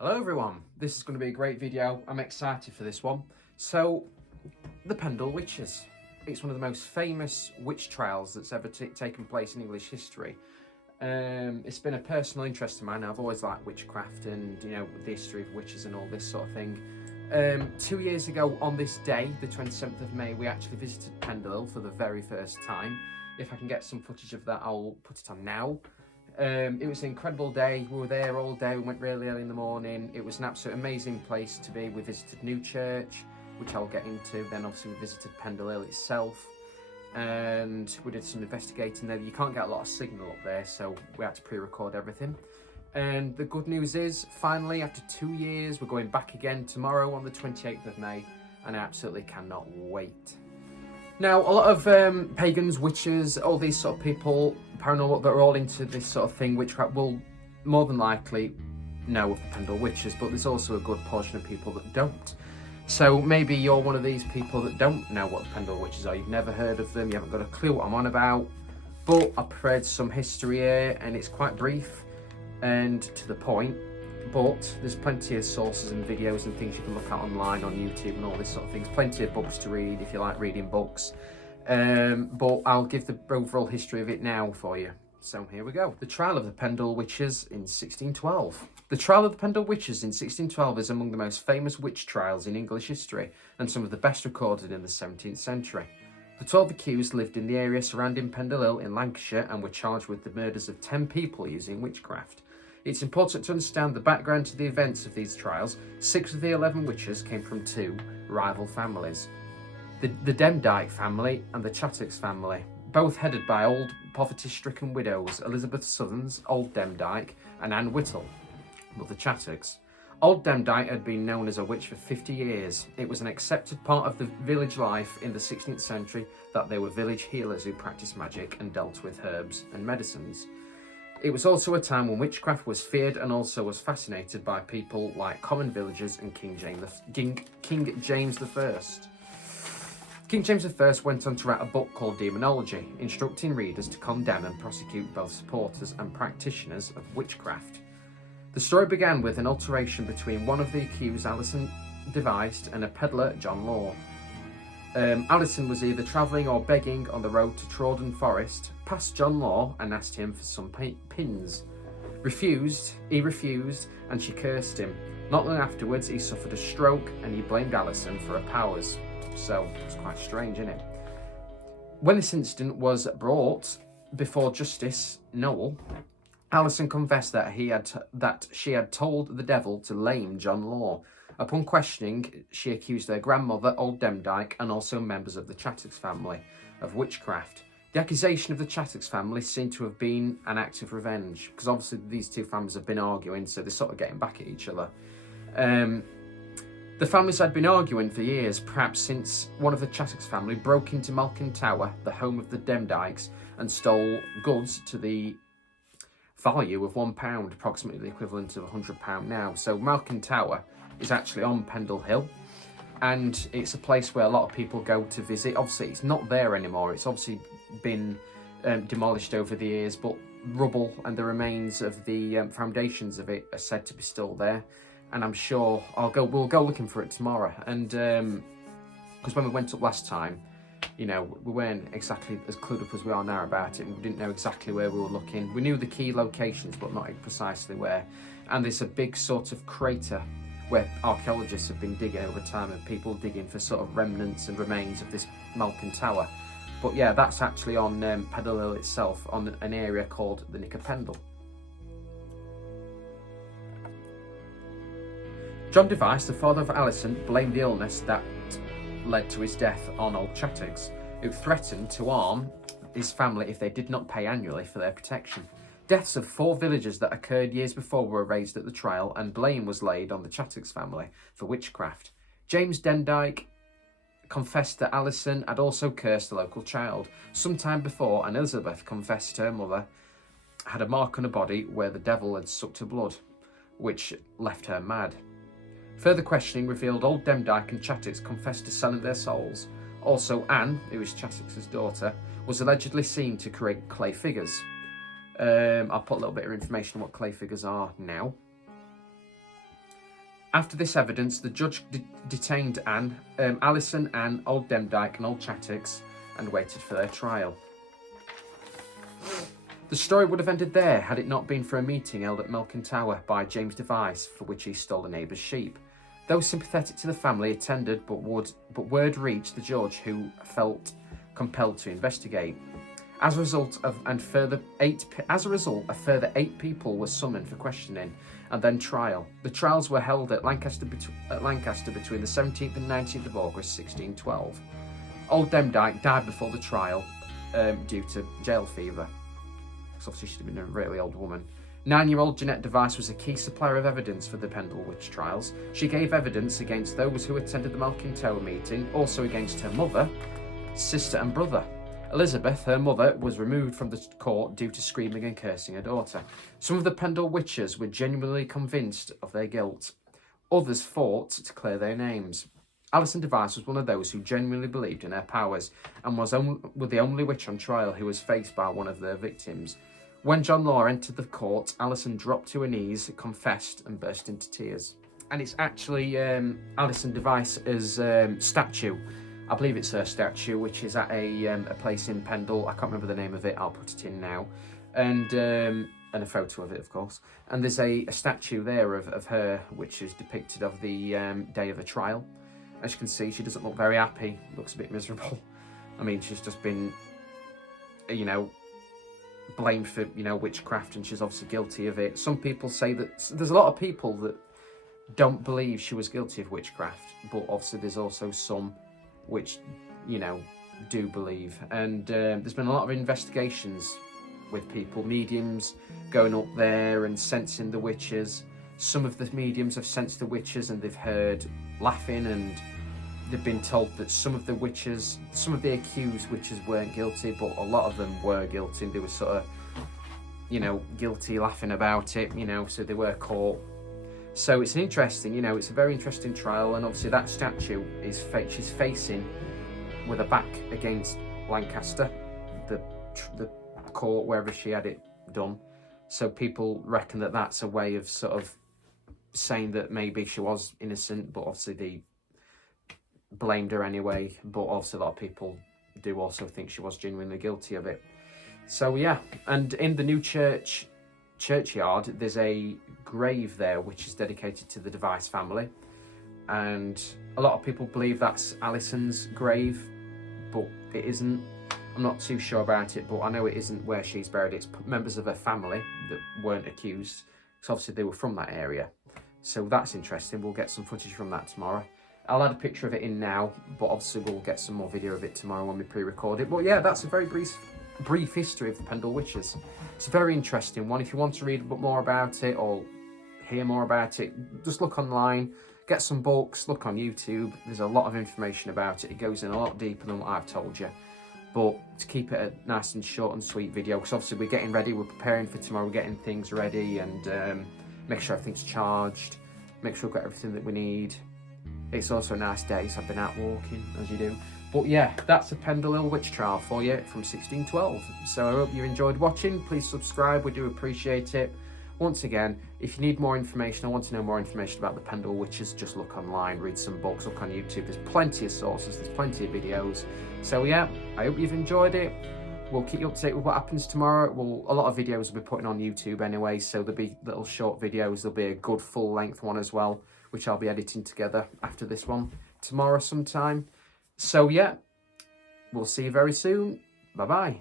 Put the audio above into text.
Hello everyone, this is going to be a great video. I'm excited for this one. So, the Pendle Witches. It's one of the most famous witch trials that's ever taken place in English history. It's been a personal interest of mine. I've always liked witchcraft and, the history of witches and all this sort of thing. 2 years ago on this day, the 27th of May, we actually visited Pendle for the very first time. If I can get some footage of that, I'll put it on now. It was an incredible day. We were there all day. We went really early in the morning. It was an absolute amazing place to be. We visited New Church, which I'll get into. Then obviously we visited Pendle itself, and we did some investigating there. You can't get a lot of signal up there, so we had to pre-record everything. And the good news is, finally, after 2 years, we're going back again tomorrow on the 28th of May, and I absolutely cannot wait. Now, a lot of pagans, witches, all these sort of people, paranormal, that are all into this sort of thing, witchcraft, will more than likely know of the Pendle Witches, but there's also a good portion of people that don't. So maybe you're one of these people that don't know what the Pendle Witches are. You've never heard of them, you haven't got a clue what I'm on about, but I prepared some history here, and it's quite brief and to the point. But there's plenty of sources and videos and things you can look at online on YouTube and all this sort of things. Plenty of books to read if you like reading books. But I'll give the overall history of it now for you. So here we go. The trial of the Pendle Witches in 1612. The trial of the Pendle Witches in 1612 is among the most famous witch trials in English history and some of the best recorded in the 17th century. The 12 accused lived in the area surrounding Pendle in Lancashire and were charged with the murders of 10 people using witchcraft. It's important to understand the background to the events of these trials. 6 of the 11 witches came from 2 rival families. The Demdike family and the Chattox family, both headed by old poverty-stricken widows Elizabeth Sothers, Old Demdike, and Anne Whittle, but the Chattox. Old Demdike had been known as a witch for 50 years. It was an accepted part of the village life in the 16th century that they were village healers who practiced magic and dealt with herbs and medicines. It was also a time when witchcraft was feared and also was fascinated by people like common villagers and King James I. King James I went on to write a book called Demonology, instructing readers to condemn and prosecute both supporters and practitioners of witchcraft. The story began with an altercation between one of the accused, Alison devised, and a peddler, John Law. Alison was either travelling or begging on the road to Trawden Forest, passed John Law and asked him for some pins. He refused, and she cursed him. Not long afterwards, he suffered a stroke and he blamed Alison for her powers. So, it's quite strange, isn't it? When this incident was brought before Justice Noel, Alison confessed that she had told the devil to lame John Law. Upon questioning, she accused her grandmother, Old Demdike, and also members of the Chattox family of witchcraft. The accusation of the Chattox family seemed to have been an act of revenge, because obviously these two families have been arguing, so they're sort of getting back at each other. The families had been arguing for years, perhaps since one of the Chattox family broke into Malkin Tower, the home of the Demdikes, and stole goods to the value of £1, approximately the equivalent of £100 now. So Malkin Tower is actually on Pendle Hill, and it's a place where a lot of people go to visit. Obviously it's not there anymore, it's obviously been demolished over the years, but rubble and the remains of the foundations of it are said to be still there, and I'm sure we'll go looking for it tomorrow. And because when we went up last time, we weren't exactly as clued up as we are now about it, and we didn't know exactly where we were looking. We knew the key locations, but not precisely where. And there's a big sort of crater where archaeologists have been digging over time, and people digging for sort of remnants and remains of this Malkin Tower. But yeah, that's actually on Pendle itself, on an area called the Nick of Pendle. John Device, the father of Alison, blamed the illness that led to his death on Old Chattox, who threatened to arm his family if they did not pay annually for their protection. Deaths of 4 villagers that occurred years before were raised at the trial, and blame was laid on the Chattox family for witchcraft. James Demdike confessed that Alison had also cursed a local child. Sometime before, and Elizabeth confessed her mother had a mark on her body where the devil had sucked her blood, which left her mad. Further questioning revealed Old Demdike and Chattox confessed to selling their souls. Also, Anne, who is Chattox's daughter, was allegedly seen to create clay figures. I'll put a little bit of information on what clay figures are now. After this evidence, the judge detained Alison, Anne, Old Demdike and Old Chattox and waited for their trial. The story would have ended there had it not been for a meeting held at Melkin Tower by James Device, for which he stole a neighbour's sheep. Those sympathetic to the family attended, but word reached the judge, who felt compelled to investigate. As a result, a further 8 people were summoned for questioning and then trial. The trials were held at Lancaster between the 17th and 19th of August 1612. Old Demdike died before the trial due to jail fever. Because obviously she'd been a really old woman. 9-year-old Jeanette Device was a key supplier of evidence for the Pendle witch trials. She gave evidence against those who attended the Melkin Tower meeting, also against her mother, sister and brother. Elizabeth, her mother, was removed from the court due to screaming and cursing her daughter. Some of the Pendle witches were genuinely convinced of their guilt. Others fought to clear their names. Alison Device was one of those who genuinely believed in her powers and was the only witch on trial who was faced by one of their victims. When John Law entered the court, Alison dropped to her knees, confessed and burst into tears. And it's actually Alison Device's statue. I believe it's her statue, which is at a place in Pendle. I can't remember the name of it. I'll put it in now. And a photo of it, of course. And there's a statue there of her, which is depicted of the day of the trial. As you can see, she doesn't look very happy. Looks a bit miserable. I mean, she's just been, blamed for, witchcraft, and she's obviously guilty of it. Some people say that there's a lot of people that don't believe she was guilty of witchcraft, but obviously there's also some which, do believe. And there's been a lot of investigations with people, mediums going up there and sensing the witches. Some of the mediums have sensed the witches and they've heard laughing, and they've been told that some of the accused witches weren't guilty, but a lot of them were guilty. They were sort of, guilty, laughing about it, so they were caught. So it's an interesting, it's a very interesting trial, and obviously that statue she's facing with her back against Lancaster, the court, wherever she had it done. So people reckon that that's a way of sort of saying that maybe she was innocent, but obviously they blamed her anyway. But obviously a lot of people do also think she was genuinely guilty of it. So yeah, and in the new churchyard, there's a grave there which is dedicated to the Device family, and a lot of people believe that's Alison's grave, but it isn't. I'm not too sure about it, but I know it isn't where she's buried. It's members of her family that weren't accused, so obviously they were from that area. So that's interesting. We'll get some footage from that tomorrow. I'll add a picture of it in now, but obviously we'll get some more video of it tomorrow when we pre-record it. But yeah, that's a very brief history of the Pendle witches. It's a very interesting one. If you want to read a bit more about it or hear more about it, just look online, get some books, look on YouTube. There's a lot of information about it. It goes in a lot deeper than what I've told you. But to keep it a nice and short and sweet video, because obviously we're getting ready, we're preparing for tomorrow, we're getting things ready, and make sure everything's charged, make sure we've got everything that we need. It's also a nice day, so I've been out walking, as you do. But yeah, that's a Pendle witch trial for you from 1612. So I hope you enjoyed watching. Please subscribe, we do appreciate it. Once again, if you need more information or want to know more information about the Pendle witches, just look online, read some books, look on YouTube. There's plenty of sources, there's plenty of videos. So yeah, I hope you've enjoyed it. We'll keep you up to date with what happens tomorrow. A lot of videos we'll be putting on YouTube anyway, so there'll be little short videos. There'll be a good full-length one as well, which I'll be editing together after this one tomorrow sometime. So yeah, we'll see you very soon. Bye-bye.